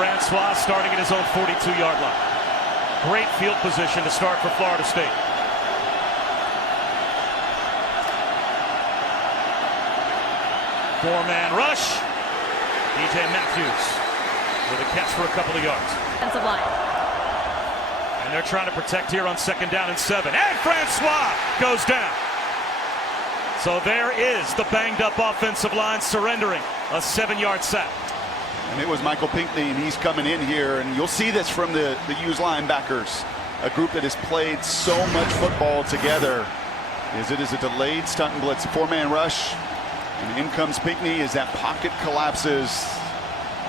Francois starting at his own 42-yard line. Great field position to start for Florida State. Four-man rush. DJ Matthews with a catch for a couple of yards. Defensive line. And they're trying to protect here on 2nd down and 7. And Francois goes down. So there is the banged-up offensive line surrendering a 7-yard sack. And it was Michael Pinckney, and he's coming in here, and you'll see this from the U's linebackers, a group that has played so much football together. As it is a delayed stunt and blitz, 4-man rush, and in comes Pinckney as that pocket collapses.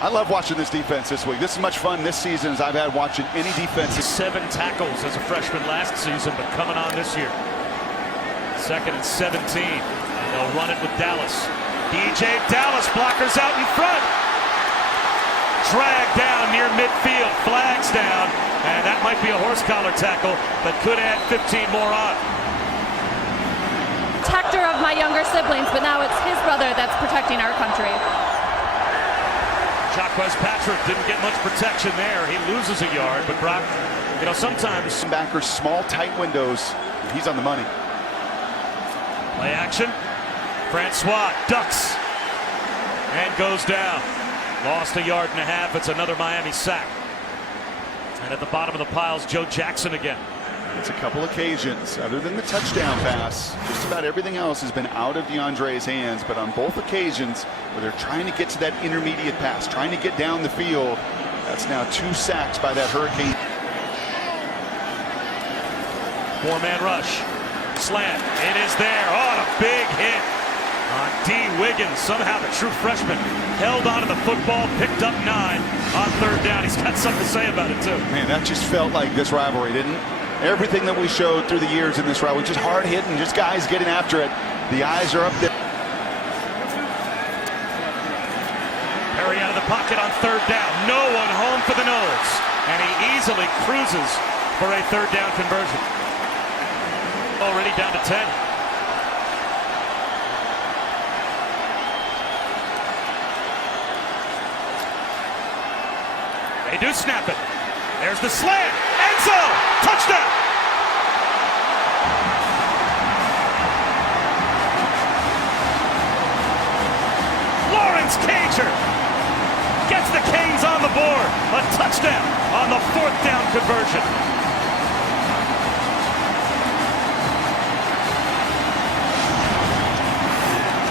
I love watching this defense this week. This is much fun this season as I've had watching any defense. 7 tackles as a freshman last season, but coming on this year. 2nd and 17. They'll run it with Dallas. DJ Dallas, blockers out in front. Dragged down near midfield, flags down, and that might be a horse collar tackle that could add 15 more on. Protector of my younger siblings, but now it's his brother that's protecting our country. Jacquez Patrick didn't get much protection there. He loses a yard, but Brock, you know, sometimes backers, small, tight windows. He's on the money. Play action. Francois ducks and goes down. Lost a yard and a half. It's another Miami sack. And at the bottom of the pile's Joe Jackson again. It's a couple occasions, other than the touchdown pass, just about everything else has been out of DeAndre's hands. But on both occasions where they're trying to get to that intermediate pass, trying to get down the field, that's now 2 sacks by that Hurricane. 4-man rush. Slant. It is there. Oh, a big hit on D. Wiggins. Somehow the true freshman held onto the football, picked up 9 on 3rd down. He's got something to say about it, too. Man, that just felt like this rivalry, didn't it? Everything that we showed through the years in this rivalry, just hard hitting, just guys getting after it. The eyes are up there. Perry out of the pocket on 3rd down. No one home for the Noles. And he easily cruises for a 3rd down conversion. Already down to 10. They do snap it. There's the slant. End zone. Touchdown. Lawrence Cager gets the Canes on the board. A touchdown on the 4th down conversion.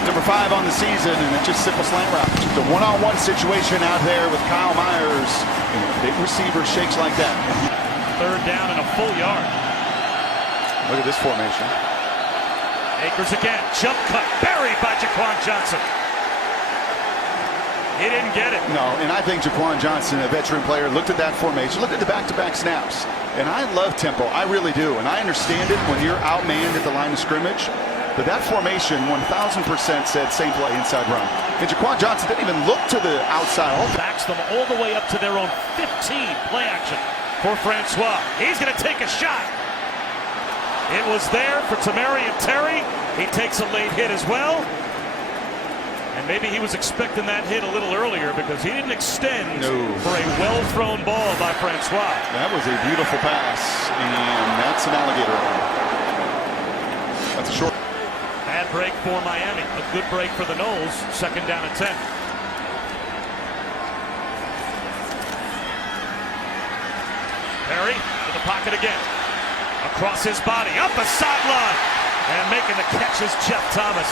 Number 5 on the season, and it's just simple slant route. Just a one-on-one situation out there with Kyle Myers. And a big receiver shakes like that. 3rd down and a full yard. Look at this formation. Akers again. Jump cut. Buried by Jaquan Johnson. He didn't get it. No, and I think Jaquan Johnson, a veteran player, looked at that formation, looked at the back-to-back snaps. And I love tempo. I really do. And I understand it when you're outmanned at the line of scrimmage. But that formation, 1,000% said same play, inside run. And Jaquan Johnson didn't even look to the outside. Backs them all the way up to their own 15. Play action for Francois. He's going to take a shot. It was there for Tamarian Terry. He takes a late hit as well. And maybe he was expecting that hit a little earlier because he didn't extend for a well-thrown ball by Francois. That was a beautiful pass, and that's an alligator. That's a short. Bad break for Miami. A good break for the Noles. 2nd down and 10. Perry to the pocket again. Across his body. Up the sideline. And making the catch is Jeff Thomas.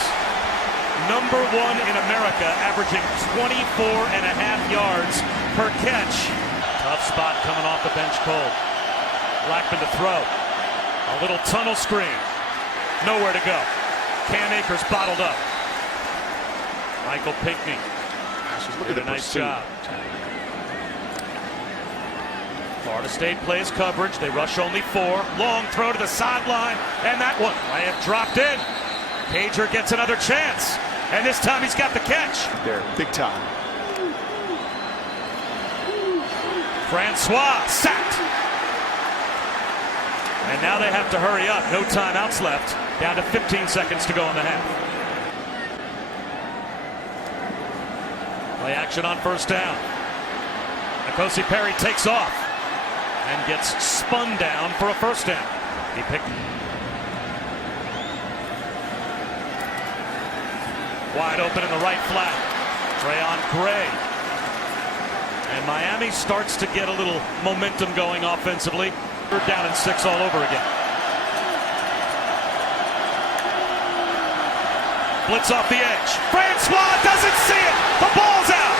Number 1 in America, averaging 24.5 yards per catch. Tough spot coming off the bench cold. Blackman to throw. A little tunnel screen. Nowhere to go. Cam Akers bottled up. Michael Pinckney did a nice job. Florida State plays coverage. They rush only 4. Long throw to the sideline. And that one may have dropped in. Cager gets another chance. And this time he's got the catch. There, big time. Francois sacked. And now they have to hurry up. No timeouts left. Down to 15 seconds to go in the half. Play action on 1st down. N'Kosi Perry takes off and gets spun down for a first down. He picked wide open in the right flat. Trayon Gray. And Miami starts to get a little momentum going offensively. Third down and 6 all over again. Blitz off the edge. Francois doesn't see it. The ball's out.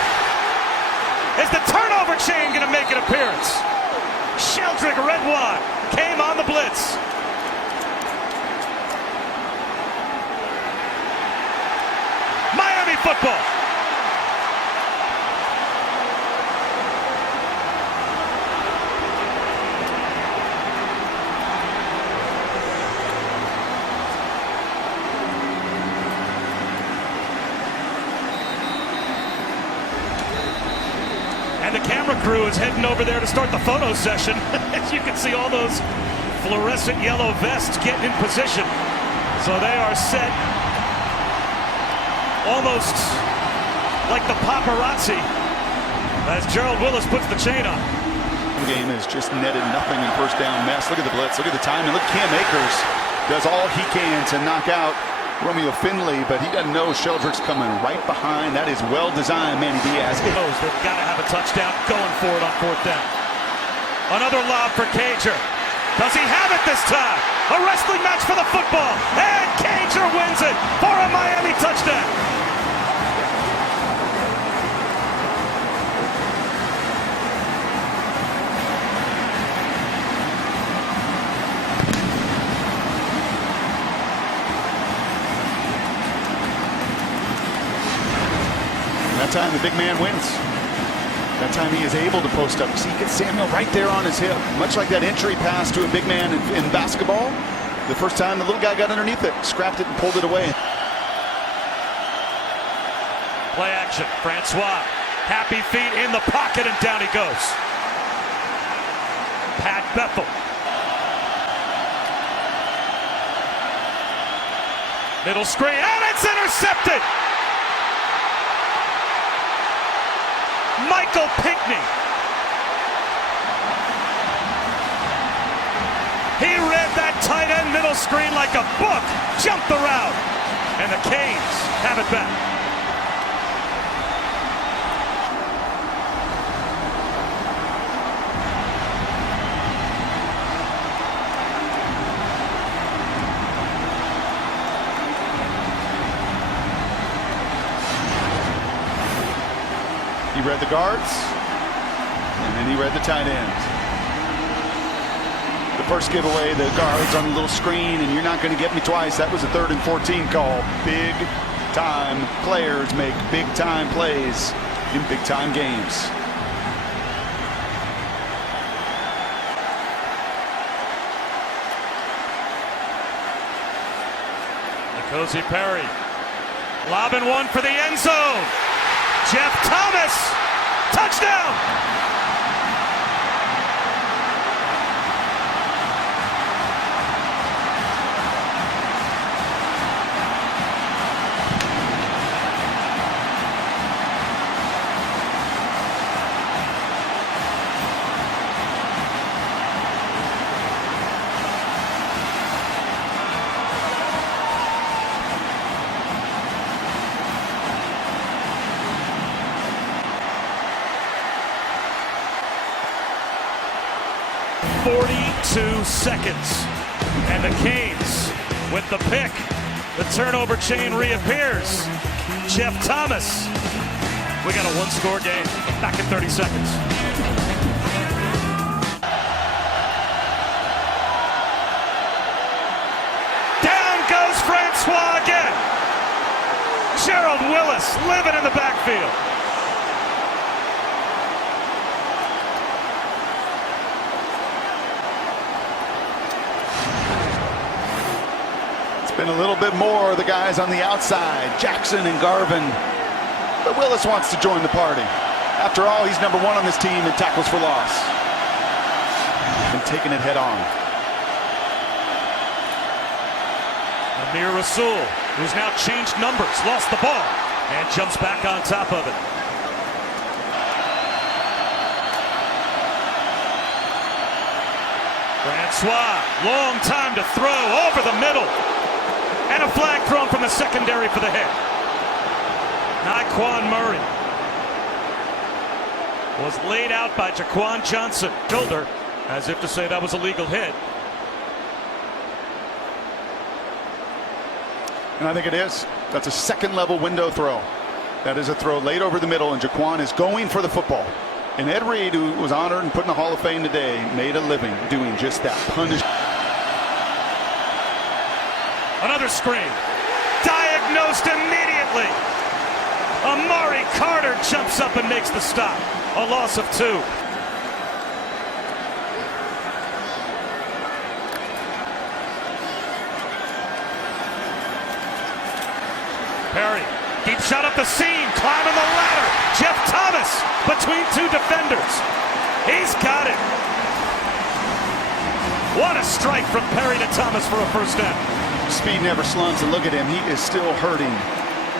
Is the turnover chain going to make an appearance? Sheldrick Redwad came on the blitz. Miami football. And the camera crew is heading over there to start the photo session. As you can see, all those fluorescent yellow vests getting in position. So they are set almost like the paparazzi as Gerald Willis puts the chain on. The game has just netted nothing in first down mess. Look at the blitz. Look at the time. And look, Cam Akers does all he can to knock out Romeo Finley, but he doesn't know Sheldrick's coming right behind. That is well designed, Manny Diaz. They've got to have a touchdown going for it on fourth down. Another lob for Cager. Does he have it this time? A wrestling match for the football. And Cager wins it for a Miami touchdown. That time the big man wins. That time he is able to post up. See, he gets Samuel right there on his hip. Much like that entry pass to a big man in basketball. The first time the little guy got underneath it, scrapped it and pulled it away. Play action. Francois. Happy feet in the pocket and down he goes. Pat Bethel. Middle screen and it's intercepted. Michael Pinckney. He read that tight end middle screen like a book. Jumped the route. And the Canes have it back. He read the guards, and then he read the tight end. The first giveaway, the guards on the little screen, and you're not going to get me twice. That was a 3rd and 14 call. Big time players make big time plays in big time games. N'Kosi Perry. Lobbing one for the end zone. Jeff Thomas, touchdown! .42 seconds, and the Canes with the pick. The turnover chain reappears. Jeff Thomas. We got a one-score game. Back in 30 seconds. Down goes Francois again. Gerald Willis living in the backfield. Been a little bit more of the guys on the outside, Jackson and Garvin. But Willis wants to join the party. After all, he's #1 on this team in tackles for loss. And taking it head on. Amir Rasul, who's now changed numbers, lost the ball, and jumps back on top of it. Francois, long time to throw over the middle. And a flag thrown from the secondary for the hit. Naquan Murray was laid out by Jaquan Johnson. Shoulder, as if to say that was a legal hit. And I think it is. That's a second level window throw. That is a throw laid over the middle, and Jaquan is going for the football. And Ed Reed, who was honored and put in the Hall of Fame today, made a living doing just that. Punish. Another screen. Diagnosed immediately. Amari Carter jumps up and makes the stop. A loss of 2. Perry, deep shot up the seam, climbing the ladder. Jeff Thomas between 2 defenders. He's got it. What a strike from Perry to Thomas for a first down. Speed never slumps, and look at him. He is still hurting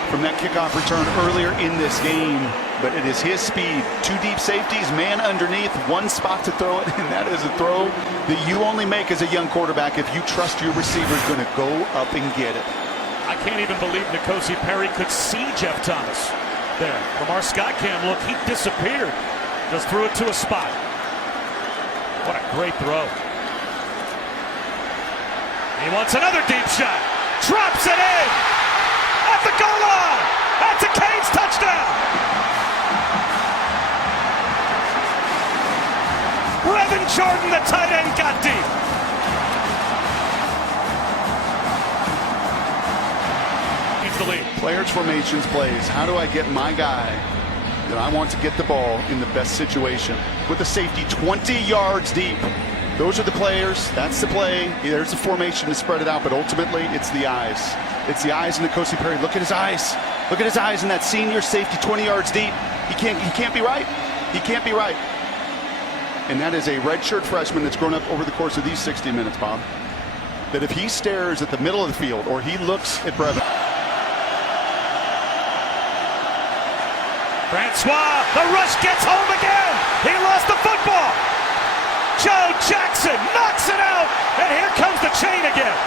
from that kickoff return earlier in this game. But it is his speed. 2 deep safeties, man underneath, 1 spot to throw it, and that is a throw that you only make as a young quarterback if you trust your receiver is going to go up and get it. I can't even believe N'Kosi Perry could see Jeff Thomas there. From our Skycam look, he disappeared. Just threw it to a spot. What a great throw. He wants another deep shot. Drops it in. At the goal line. That's a Canes touchdown. Brevin Jordan, the tight end, got deep. The lead. Players formations plays. How do I get my guy that I want to get the ball in the best situation? With the safety 20 yards deep. Those are the players. That's the play. There's the formation to spread it out, but ultimately it's the eyes. It's the eyes in N'Kosi Perry. Look at his eyes. Look at his eyes in that senior safety 20 yards deep. He can't be right. He can't be right. And that is a redshirt freshman that's grown up over the course of these 60 minutes, Bob. That if he stares at the middle of the field or he looks at Brevin. Francois, the rush gets home again. He lost the football. Joe Jackson knocks it out, and here comes the chain again.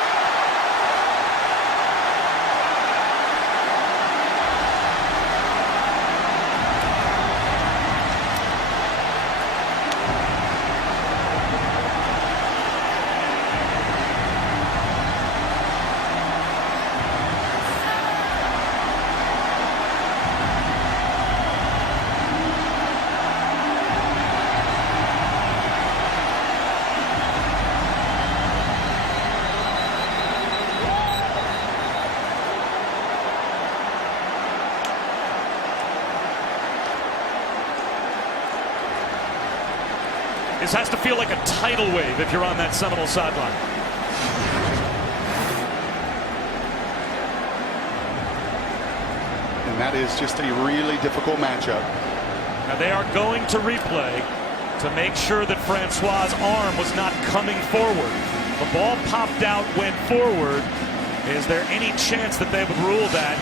This has to feel like a tidal wave if you're on that Seminole sideline. And that is just a really difficult matchup. Now they are going to replay to make sure that Francois' arm was not coming forward. The ball popped out, went forward. Is there any chance that they would rule that?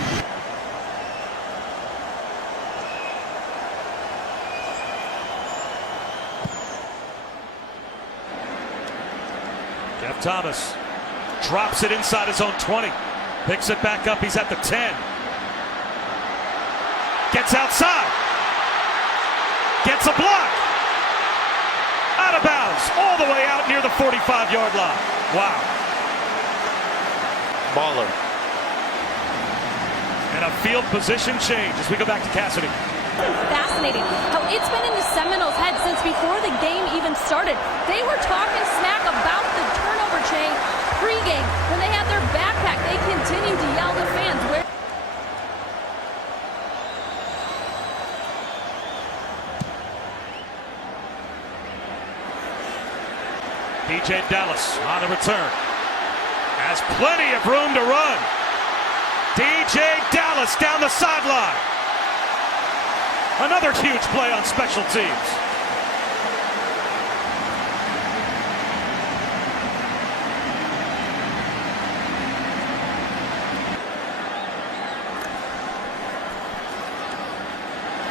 Jeff Thomas drops it inside his own 20. Picks it back up. He's at the 10. Gets outside. Gets a block. Out of bounds. All the way out near the 45-yard line. Wow. Baller. And a field position change as we go back to Cassidy. Fascinating how it's been in the Seminoles' head since before the game even started. They were talking smack about the turnover chain pregame. When they had their backpack, they continued to yell to fans. DJ Dallas on the return. Has plenty of room to run. DJ Dallas down the sideline. Another huge play on special teams.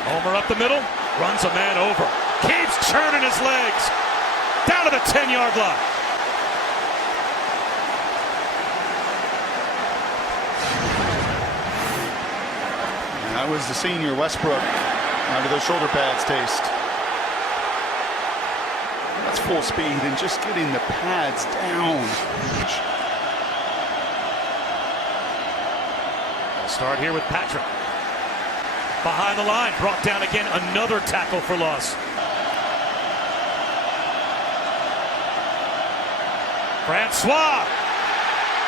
Homer up the middle, runs a man over. Keeps churning his legs. Down to the 10-yard line. That was the senior Westbrook. How do those shoulder pads taste? That's full speed and just getting the pads down. We'll start here with Patrick. Behind the line, brought down again, another tackle for loss. Francois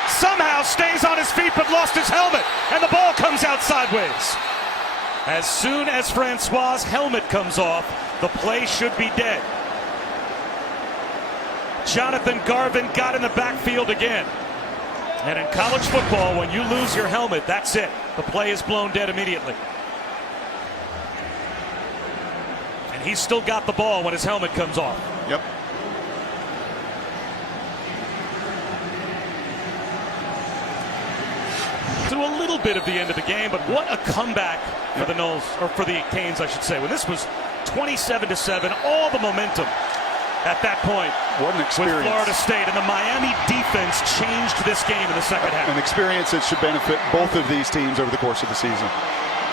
somehow stays on his feet but lost his helmet, and the ball comes out sideways. As soon as Francois' helmet comes off, the play should be dead. Jonathan Garvin got in the backfield again. And in college football, when you lose your helmet, that's it. The play is blown dead immediately. And he's still got the ball when his helmet comes off. Yep. To a little bit of the end of the game, but what a comeback for the Noles, or for the Canes, I should say. When this was 27-7, all the momentum at that point. What an experience. With Florida State, and the Miami defense changed this game in the second half. An experience that should benefit both of these teams over the course of the season.